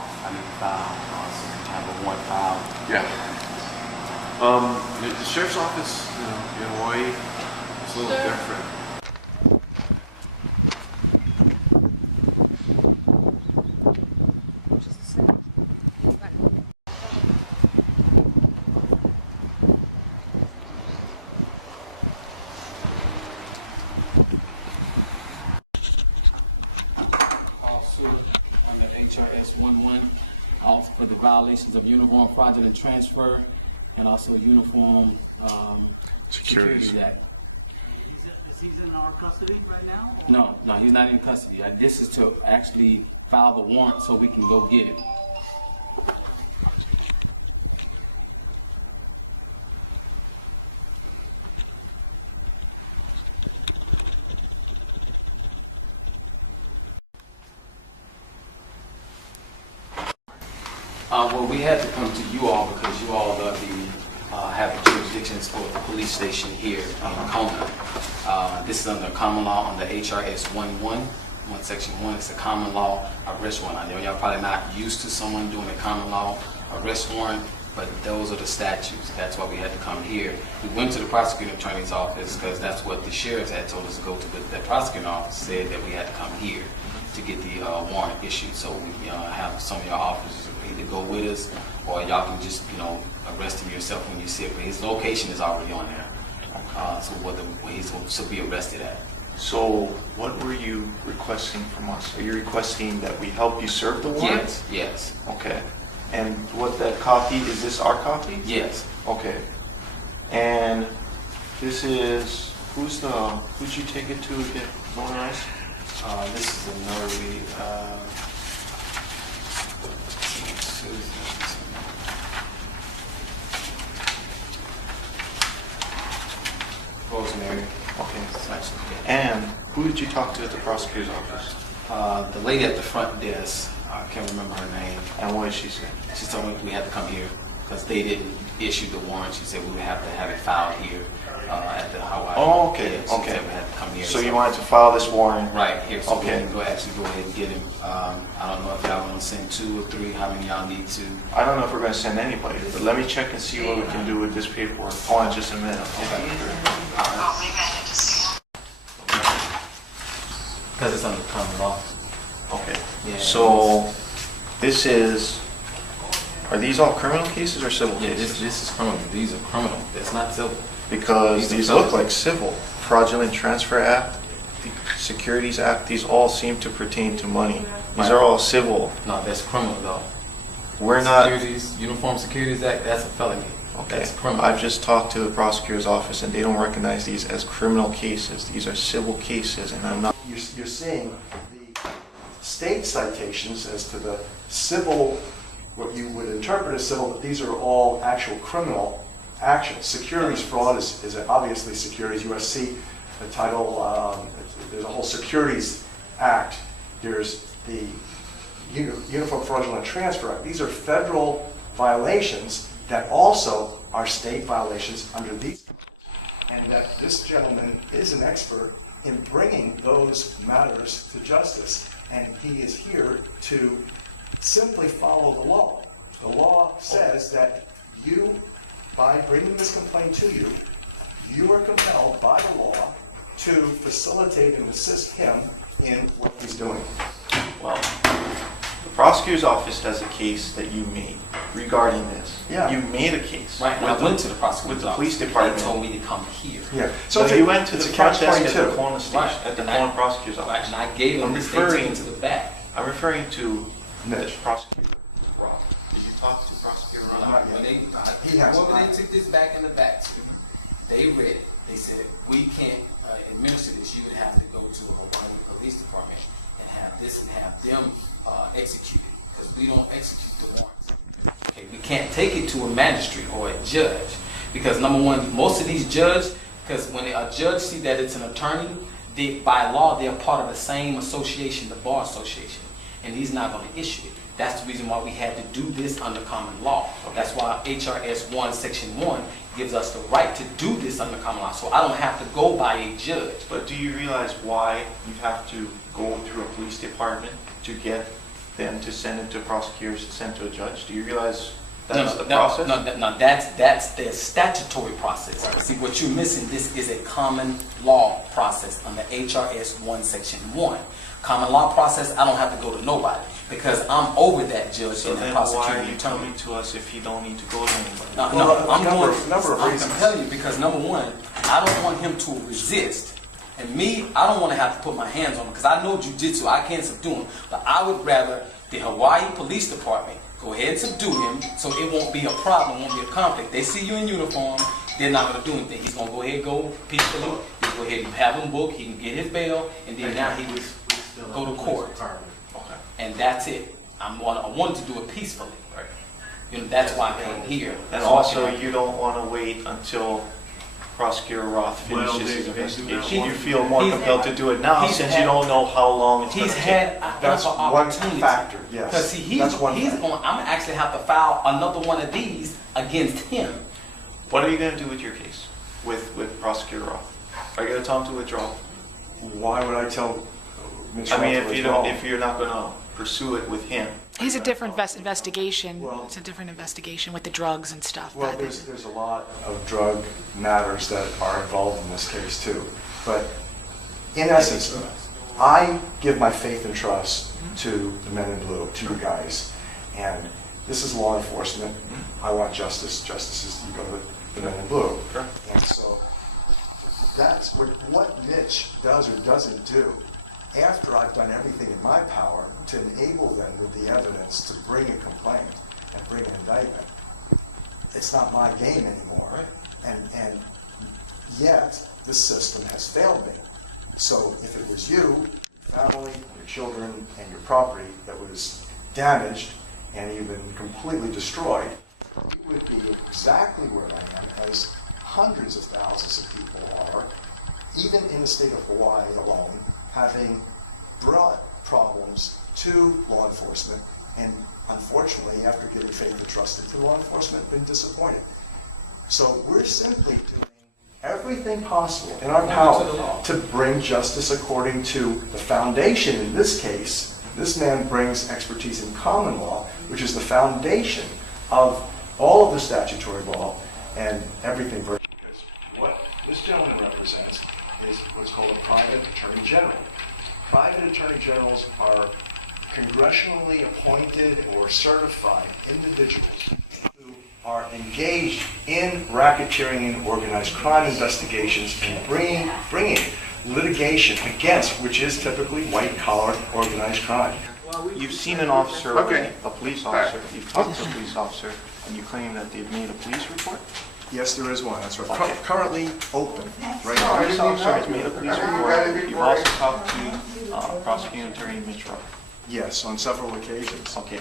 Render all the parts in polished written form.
I need to file, so we have a warrant file. Yeah. The sheriff's office, in Hawaii, it's a little different. Also, under HRS 11, also for the violations of uniform fraudulent transfer and also uniform securities act. He's in our custody right now? No, he's not in custody. This is to actually file the warrant so we can go get him. Well, we had to come to you all because you all are have the jurisdictions for the police station here in Kona. This is under common law under HRS 11, section 1. It's a common law arrest warrant. I know y'all probably not used to someone doing a common law arrest warrant, but those are the statutes. That's why we had to come here. We went to the prosecuting attorney's office because that's what the sheriff had told us to go to, but the prosecuting office said that we had to come here to get the warrant issued. So we have some of your officers either go with us or y'all can just, arrest him yourself when you see it. But his location is already on there. So where he's supposed to be arrested at. So, what were you requesting from us? Are you requesting that we help you serve the warrant? Yes. Okay. And what that copy, is this our copy? Yes. Okay. And this is, who'd you take it to get notarized? This is a notary. Rosemary. Okay. And who did you talk to at the prosecutor's office? The lady at the front desk, I can't remember her name. And what did she say? She told me we had to come here because they didn't issue the warrant. She said we would have to have it filed here at the Hawaii. Oh, okay. Yeah, she said we had to come here. So you wanted to file this warrant? Right here. So okay. we can actually go ahead and get him. I don't know if y'all want to send 2 or 3. How many y'all need to? I don't know if we're going to send anybody, but let me check and see what we can do with this paperwork. Hold on just a minute. Because it's under common law. Okay. Yeah. So this is. Are these all criminal cases or civil Yeah, cases? this is criminal. These are criminal. It's not civil. Because these look like civil. Fraudulent Transfer Act, the Securities Act, these all seem to pertain to money. These are all civil. No, that's criminal though. We're not. Securities, Uniform Securities Act, that's a felony. Okay. That's criminal. I've just talked to the prosecutor's office and they don't recognize these as criminal cases. These are civil cases and I'm not. You're seeing the state citations as to the civil, what you would interpret as civil, but these are all actual criminal actions. Securities fraud is obviously securities. USC, the title, there's a whole Securities Act. There's the Uniform Fraudulent Transfer Act. These are federal violations that also are state violations under these. And that this gentleman is an expert in bringing those matters to justice, and he is here to simply follow the law. The law says that you, by bringing this complaint to you, you are compelled by the law to facilitate and assist him in what he's doing. Well, the prosecutor's office has a case that you made regarding this. Yeah. You made a case. Right, and I went to the prosecutor's with the office. police department. They told me to come here. Yeah. So it's you a- went to the it's a front desk at the catch-22. Kona station, Right. at the And I- Kona prosecutor's Right, office. and I gave them this, they took it to the back. I'm referring to Mitch. prosecutor Roth. Did you talk to prosecutor Roth? When they, He has- whoever they took this back in the back to, they read, they said, we can't administer this. You would have to go to a Hawaii Police Department and have this and have them execute it, because we don't execute the warrants. Okay, we can't take it to a magistrate or a judge, because number one, most of these judges, because when a judge see that it's an attorney, by law, they're part of the same association, the Bar Association, and he's not going to issue it. That's the reason why we had to do this under common law. That's why HRS 1, Section 1 gives us the right to do this under common law. So I don't have to go by a judge. But do you realize why you have to go through a police department to get then to send it to prosecutors, to send to a judge? Do you realize that's the process? No, that's the statutory process. See, what you're missing, this is a common law process under HRS 1 Section 1. Common law process, I don't have to go to nobody because I'm over that judge So and the then why are prosecuting you attorney. coming to us if you don't need to go to anybody? No, I'm number of reasons. I'm telling you because number one, I don't want him to resist. And me, I don't want to have to put my hands on him because I know jujitsu, I can't subdue him. But I would rather the Hawaii Police Department go ahead and subdue him so it won't be a problem, won't be a conflict. They see you in uniform, they're not going to do anything. He's going to go ahead and go peacefully. He'll go ahead and have him booked, he can get his bail, and then now he would go to court. Okay. And that's it. I wanted to do it peacefully. Right. You know, that's why I came here. And So I also, can- you don't want to wait until Prosecutor Roth Well, finishes his they do not investigation. want You to. feel more He's- compelled to do it now he's since had- you don't know how long it's going He's to had take. That's another one opportunity. factor, yes. Because see, That's one he's factor. going. I'm actually have to file another one of these against him. What are you going to do with your case with Prosecutor Roth? Are you going to tell him to withdraw? Why would I tell Mitch I mean, Roth to if withdraw? you're not going to pursue it with him. He's a different investigation. Well- It's a different investigation with the drugs and stuff. Well, but- there's a lot of drug matters that are involved in this case too. But in essence, I give my faith and trust to the men in blue, to you guys. And this is law enforcement. I want justice. Justice is you go to the men in blue. Sure. And so that's what Mitch does or doesn't do. After I've done everything in my power to enable them with the evidence to bring a complaint and bring an indictment, it's not my game anymore. And yet, this system has failed me. So if it was you, your family, your children, and your property that was damaged and even completely destroyed, you would be exactly where I am, as hundreds of thousands of people are, even in the state of Hawaii alone, having brought problems to law enforcement, and unfortunately, after giving faith and trust into law enforcement, been disappointed. So we're simply doing everything possible in our power to bring justice according to the foundation. In this case, this man brings expertise in common law, which is the foundation of all of the statutory law and everything. Because what this gentleman represents is what's called a private attorney general. Private attorney generals are congressionally appointed or certified individuals who are engaged in racketeering and organized crime investigations and bringing litigation against, which is typically white-collar organized crime. You've seen an officer, a police officer, you've talked to a police officer, and you claim that they've made a police report? Yes, there is one, that's right. Okay. Currently open, right A now. police officer has made a police report. You've also talked to prosecuting attorney Mitch Roth. Yes, on several occasions. Okay.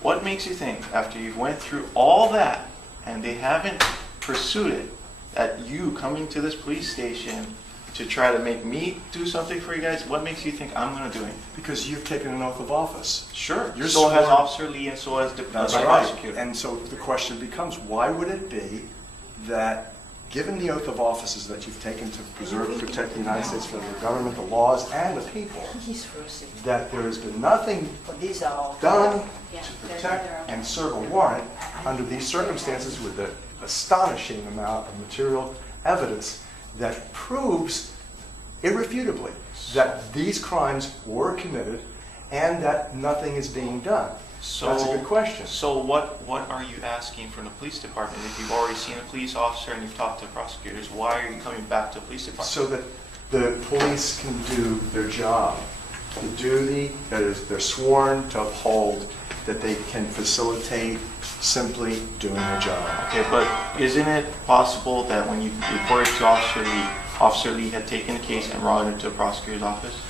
What makes you think, after you've went through all that, and they haven't pursued it, that you coming to this police station to try to make me do something for you guys, what makes you think I'm going to do it? Because you've taken an oath of office. Sure. You're So has sworn- Officer Lee, and so has the That's right. prosecutor. And so the question becomes, why would it be that, given the oath of offices that you've taken to preserve and protect the United States federal government, the laws, and the people, that there has been nothing done to protect and serve a warrant under these circumstances with the astonishing amount of material evidence that proves irrefutably that these crimes were committed and that nothing is being done? That's a good question. So what are you asking from the police department? If you've already seen a police officer and you've talked to prosecutors, why are you coming back to the police department? So that the police can do their job, the duty that is they're sworn to uphold, that they can facilitate simply doing their job. Okay, but isn't it possible that when you reported to Officer Lee had taken the case and brought it to a prosecutor's office?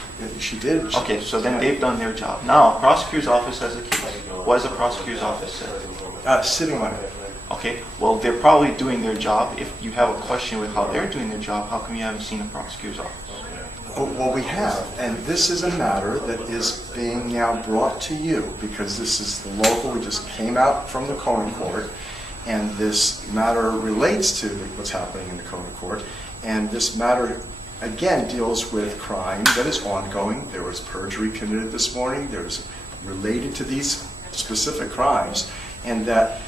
She did. Okay, so then they've done their job. Now, prosecutor's office has a case. What does the prosecutor's office say? Sitting on it. Okay, well, they're probably doing their job. If you have a question with how they're doing their job, how come you haven't seen the prosecutor's office? Well, we have, and this is a matter that is being now brought to you because this is the local, we just came out from the Cohen Court, and this matter relates to what's happening in the Cohen Court, and this matter, again, deals with crime that is ongoing. There was perjury committed this morning, there was related to these specific crimes, and that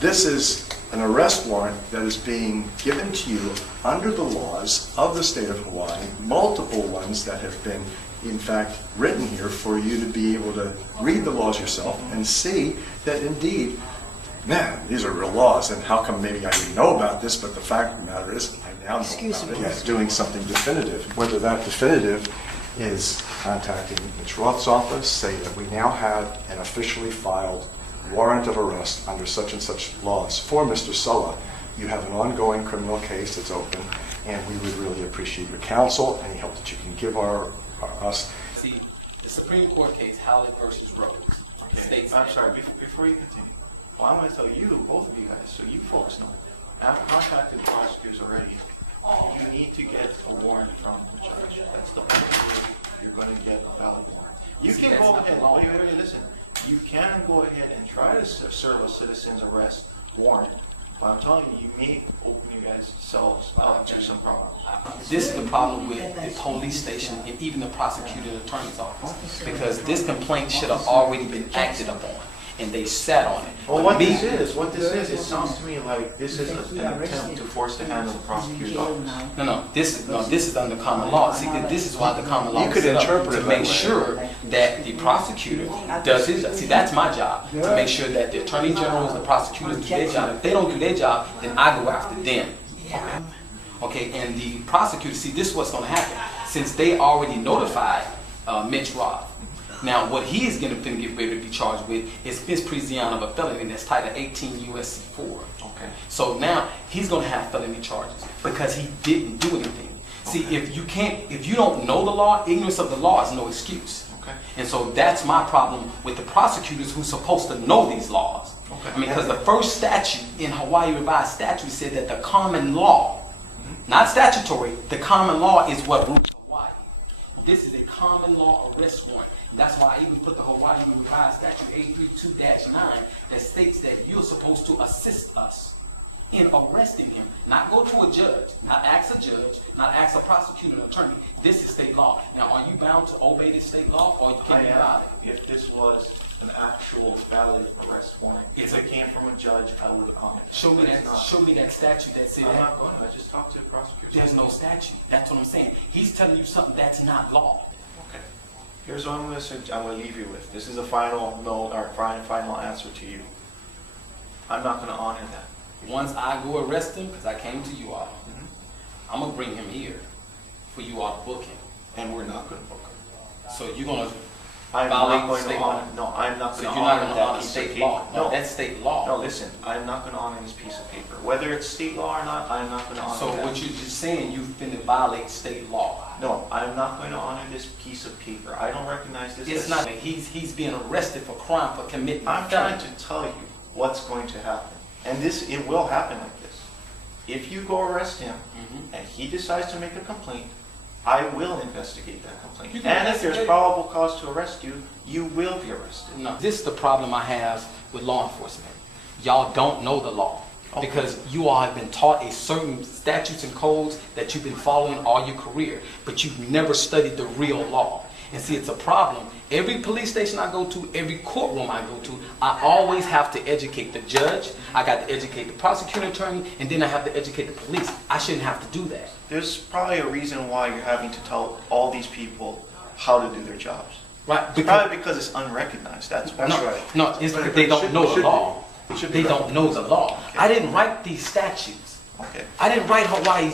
this is an arrest warrant that is being given to you under the laws of the state of Hawaii, multiple ones that have been, in fact, written here for you to be able to read the laws yourself and see that indeed, man, these are real laws, and how come maybe I didn't know about this, but the fact of the matter is, I now know about it. It's doing something definitive. Whether that definitive is contacting Mitch Roth's office, say that we now have an officially filed warrant of arrest under such and such laws for Mr. Sulla. You have an ongoing criminal case that's open, and we would really appreciate your counsel, any help that you can give us. See, the Supreme Court case, Howlett versus Rhodes, states. I'm sorry, before you continue, well, I want to tell you, both of you guys, so you folks know, I've contacted the prosecutors already. You need to get a warrant from the judge. That's the only way you're going to get a valid warrant. You See, can that's go not the ahead, law. wait, listen. You can go ahead and try to serve a citizen's arrest warrant, but I'm telling you, you may open you guys selves up to some problems. This is the problem with the police station and even the prosecutor and attorney's office, because this complaint should have already been acted upon, and they sat on it. Well, But what me- this is, it sounds to me like this is an attempt to force the hand of the prosecutor's office. No, this is under common law. See, this is why the common law You is could set up, interpret it to that make way. sure that the prosecutor does his job. See, that's my job, to make sure that the attorney generals, the prosecutors do their job. If they don't do their job, then I go after them. Okay, and the prosecutor, see, this is what's going to happen. Since they already notified Mitch Roth, now what he is going to get ready to be charged with is misprision of a felony that's Title 18 U.S.C. 4. Okay. So now he's going to have felony charges because he didn't do anything. See, if you don't know the law, ignorance of the law is no excuse. Okay. And so that's my problem with the prosecutors who's supposed to know these laws. Okay. I mean, because the first statute in Hawaii revised statute said that the common law, not statutory, the common law is what rules Hawaii. This is a common law arrest warrant. That's why I even put the Hawaii revised statute 832-9 that states that you're supposed to assist us in arresting him, not go to a judge, not ask a judge, not ask a prosecutor or attorney. This is state law. Now, are you bound to obey this state law, or you I can't be bound? am, if this was an actual valid arrest warrant, if it came from a judge, I would honor it. Show me It's not. that statute that said I'm that. not going to. I just talked to the prosecutor. There's no statute. That's what I'm saying. He's telling you something that's not law. Okay. Here's what I'm going to leave you with. This is a final note, or final answer to you. I'm not going to honor that. Once I go arrest him, because I came to you all, I'm going to bring him here for you all to book him. And we're not going to book him. So you're going to I'm violate not going state to law. honor. No, I'm not So going you're to not honor going to that honor piece of state paper. law. No, No, that's state law. no. Listen, I'm not going to honor this piece of paper, whether it's state law or not. I'm not going to honor So that. what you're just saying, you've been to violate state law. No, I'm not going to honor this piece of paper. I don't recognize this. It's as- not. He's being arrested for crime for committing. I'm felony. trying to tell you what's going to happen, and it will happen like this. If you go arrest him and he decides to make a complaint, I will investigate that complaint. You And can if there's investigate. probable cause to arrest you, you will be arrested. No, this is the problem I have with law enforcement. Y'all don't know the law Okay. because you all have been taught a certain statutes and codes that you've been following all your career, but you've never studied the real law. And see, it's a problem. Every police station I go to, every courtroom I go to, I always have to educate the judge, I got to educate the prosecuting attorney, and then I have to educate the police. I shouldn't have to do that. There's probably a reason why you're having to tell all these people how to do their jobs. Right? It's probably because it's unrecognized. That's why. No, it's because they don't know the law. They don't know the law. I didn't write these statutes. Okay. I didn't write Hawaii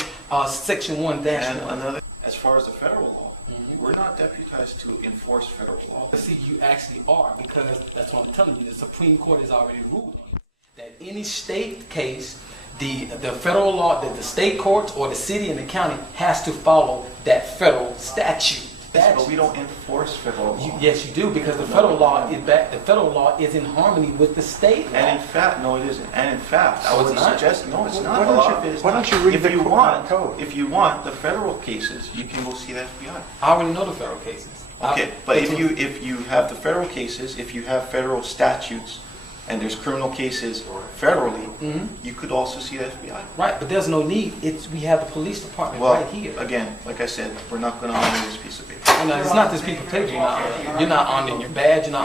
Section 1-1. And another, as far as the federal law, we're not deputized to enforce federal law. See, you actually are, because that's what I'm telling you. The Supreme Court has already ruled that any state case, the federal law, that the state courts or the city and the county has to follow that federal statute. But we don't enforce federal law. Yes, you do, because the federal law is in harmony with the state law. And in fact, no, it isn't. And in fact, I So it's would not? suggest, no, it's not. Why A don't lot you- of it is why not. don't you read If the you code? want, if you want the federal cases, you can go see the FBI. I already know the federal cases. Okay, but if you have the federal cases, if you have federal statutes, and there's criminal cases federally, you could also see the FBI. Right, but there's no need. We have the police department Well, right here. again, like I said, we're not going to honor this piece of paper. It's not this piece of paper you're not honoring. You're not honoring your badge. You're not